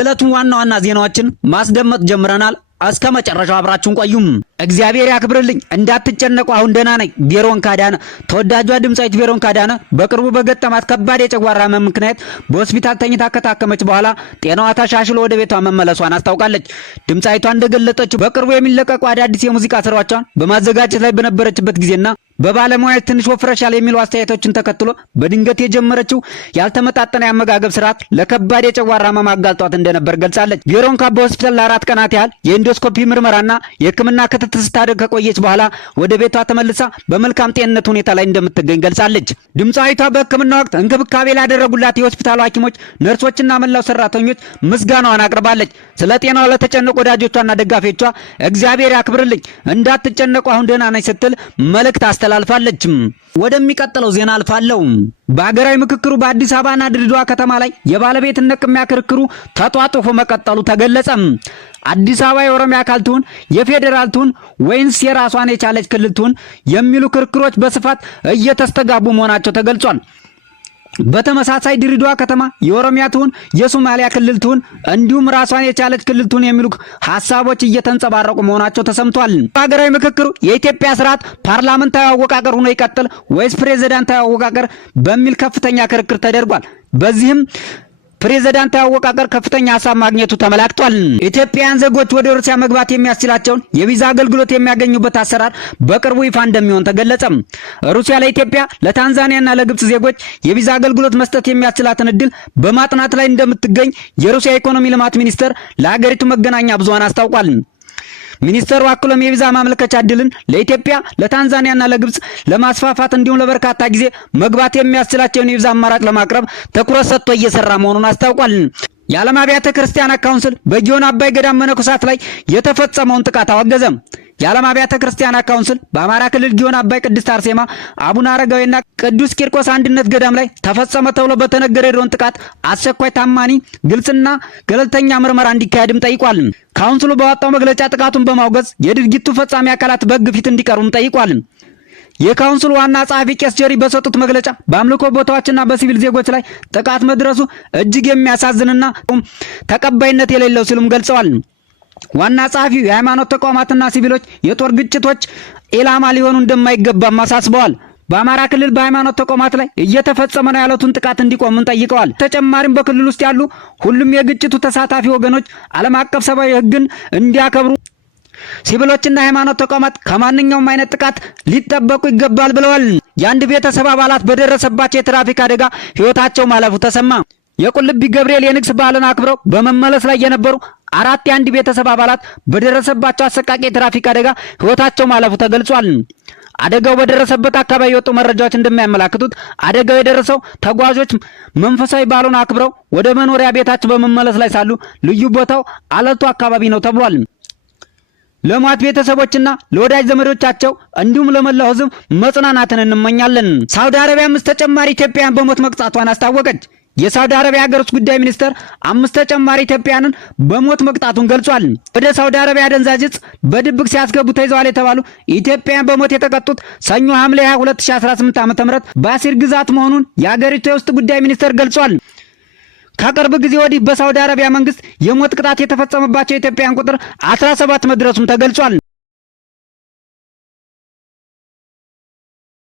ዕለቱን ዋና ዋና ዜናዎችን ማስደመጥ ጀምረናል። እስከ መጨረሻው አብራችሁን ቆዩም። እግዚአብሔር ያክብርልኝ እንዳትጨነቁ አሁን ደህና ነኝ። ቬሮንካ ዳነ። ተወዳጇ ድምጻዊት ቬሮንካ ዳነ በቅርቡ በገጠማት ከባድ የጨጓራ ህመም ምክንያት በሆስፒታል ተኝታ ከታከመች በኋላ ጤናዋ ተሻሽሎ ወደ ቤቷ መመለሷን አስታውቃለች። ድምጻዊቷ እንደገለጸችው በቅርቡ የሚለቀቁ አዳዲስ የሙዚቃ ስራዎቿን በማዘጋጀት ላይ በነበረችበት ጊዜና በባለሙያዎች ትንሽ ወፍረሻል የሚሉ አስተያየቶችን ተከትሎ በድንገት የጀመረችው ያልተመጣጠነ የአመጋገብ ስርዓት ለከባድ የጨጓራ ህመም አጋልጧት እንደነበር ገልጻለች። ቬሮንካ በሆስፒታል ለ4 ቀናት ያህል የኢንዶስኮፒ ምርመራና የህክምና ክትትል ስታደርግ ከቆየች በኋላ ወደ ቤቷ ተመልሳ በመልካም ጤንነት ሁኔታ ላይ እንደምትገኝ ገልጻለች። ድምጻዊቷ በህክምና ወቅት እንክብካቤ ላደረጉላት የሆስፒታሉ ሐኪሞች፣ ነርሶችና መላው ሰራተኞች ምስጋናዋን አቅርባለች። ስለ ጤናዋ ለተጨነቁ ወዳጆቿና ደጋፊዎቿ እግዚአብሔር ያክብርልኝ እንዳትጨነቁ አሁን ደህና ነኝ ስትል መልእክት አስተላልፋለች። ወደሚቀጥለው ዜና አልፋለሁ። በሀገራዊ ምክክሩ በአዲስ አበባና ድሬዳዋ ከተማ ላይ የባለቤትነት ቅሚያ ክርክሩ ተጧጡፎ መቀጠሉ ተገለጸ። አዲስ አበባ የኦሮሚያ አካል ትሁን የፌዴራል ትሁን ወይንስ የራሷን የቻለች ክልል ትሁን የሚሉ ክርክሮች በስፋት እየተስተጋቡ መሆናቸው ተገልጿል። በተመሳሳይ ድሬዳዋ ከተማ የኦሮሚያ ትሁን የሶማሊያ ክልል ትሁን እንዲሁም ራሷን የቻለች ክልል ትሁን የሚሉ ሐሳቦች እየተንጸባረቁ መሆናቸው ተሰምቷል። ሀገራዊ ምክክሩ የኢትዮጵያ ስርዓት ፓርላመንታዊ አወቃቀር ሆኖ ይቀጥል ወይስ ፕሬዝዳንታዊ አወቃቀር በሚል ከፍተኛ ክርክር ተደርጓል። በዚህም ፕሬዝዳንታዊ አወቃቀር ከፍተኛ ሐሳብ ማግኘቱ ተመላክቷል። ኢትዮጵያውያን ዜጎች ወደ ሩሲያ መግባት የሚያስችላቸውን የቪዛ አገልግሎት የሚያገኙበት አሰራር በቅርቡ ይፋ እንደሚሆን ተገለጸ። ሩሲያ ለኢትዮጵያ፣ ለታንዛኒያና ለግብጽ ዜጎች የቪዛ አገልግሎት መስጠት የሚያስችላትን እድል በማጥናት ላይ እንደምትገኝ የሩሲያ ኢኮኖሚ ልማት ሚኒስቴር ለሀገሪቱ መገናኛ ብዙሃን አስታውቋል። ሚኒስተሩ አክሎም የቪዛ ማመልከቻ እድልን ለኢትዮጵያ፣ ለታንዛኒያና ለግብጽ ለማስፋፋት እንዲሁም ለበርካታ ጊዜ መግባት የሚያስችላቸውን የቪዛ አማራጭ ለማቅረብ ትኩረት ሰጥቶ እየሰራ መሆኑን አስታውቋል። የዓለም አብያተ ክርስቲያናት ካውንስል በጊዮን አባይ ገዳም መነኮሳት ላይ የተፈጸመውን ጥቃት አወገዘ። የዓለም አብያተ ክርስቲያናት ካውንስል በአማራ ክልል ጊዮን አባይ ቅድስት አርሴማ አቡነ አረጋዊና ቅዱስ ቂርቆስ አንድነት ገዳም ላይ ተፈጸመ ተብሎ በተነገረ የድሮን ጥቃት አስቸኳይ፣ ታማኒ፣ ግልጽና ገለልተኛ ምርመራ እንዲካሄድም ጠይቋል። ካውንስሉ በወጣው መግለጫ ጥቃቱን በማውገዝ የድርጊቱ ፈጻሚ አካላት በሕግ ፊት እንዲቀርቡም ጠይቋል። የካውንስሉ ዋና ጸሐፊ ቄስ ጀሪ በሰጡት መግለጫ በአምልኮ ቦታዎችና በሲቪል ዜጎች ላይ ጥቃት መድረሱ እጅግ የሚያሳዝንና ተቀባይነት የሌለው ሲሉም ገልጸዋል። ዋና ጸሐፊው የሃይማኖት ተቋማትና ሲቪሎች የጦር ግጭቶች ኢላማ ሊሆኑ እንደማይገባም አሳስበዋል። በአማራ ክልል በሃይማኖት ተቋማት ላይ እየተፈጸመ ነው ያሉትን ጥቃት እንዲቆም ጠይቀዋል። ተጨማሪም በክልል ውስጥ ያሉ ሁሉም የግጭቱ ተሳታፊ ወገኖች ዓለም አቀፍ ሰብአዊ ሕግን እንዲያከብሩ፣ ሲቪሎችና ሃይማኖት ተቋማት ከማንኛውም አይነት ጥቃት ሊጠበቁ ይገባል ብለዋል። የአንድ ቤተሰብ አባላት በደረሰባቸው የትራፊክ አደጋ ሕይወታቸው ማለፉ ተሰማ። የቁልቢ ገብርኤል የንግስ በዓልን አክብረው በመመለስ ላይ የነበሩ 4 የአንድ ቤተሰብ አባላት በደረሰባቸው አሰቃቂ የትራፊክ አደጋ ሕይወታቸው ማለፉ ተገልጿል። አደጋው በደረሰበት አካባቢ የወጡ መረጃዎች እንደሚያመላክቱት አደጋው የደረሰው ተጓዦች መንፈሳዊ በዓሉን አክብረው ወደ መኖሪያ ቤታቸው በመመለስ ላይ ሳሉ ልዩ ቦታው አለቱ አካባቢ ነው ተብሏል። ለሟች ቤተሰቦችና ለወዳጅ ዘመዶቻቸው እንዲሁም ለመላው ሕዝብ መጽናናትን እንመኛለን። ሳውዲ አረቢያ 5 ተጨማሪ ኢትዮጵያውያን በሞት መቅጣቷን አስታወቀች። የሳውዲ አረቢያ ሀገር ውስጥ ጉዳይ ሚኒስቴር 5 ተጨማሪ ኢትዮጵያውያንን በሞት መቅጣቱን ገልጿል። ወደ ሳውዲ አረቢያ አደንዛዥ ዕፅ በድብቅ ሲያስገቡ ተይዘዋል የተባሉ ኢትዮጵያውያን በሞት የተቀጡት ሰኞ ሐምሌ 22 2018 ዓ.ም በአሲር ግዛት መሆኑን የሀገሪቱ የውስጥ ጉዳይ ሚኒስቴር ገልጿል። ከቅርብ ጊዜ ወዲህ በሳውዲ አረቢያ መንግስት የሞት ቅጣት የተፈጸመባቸው ኢትዮጵያውያን ቁጥር 17 መድረሱም ተገልጿል።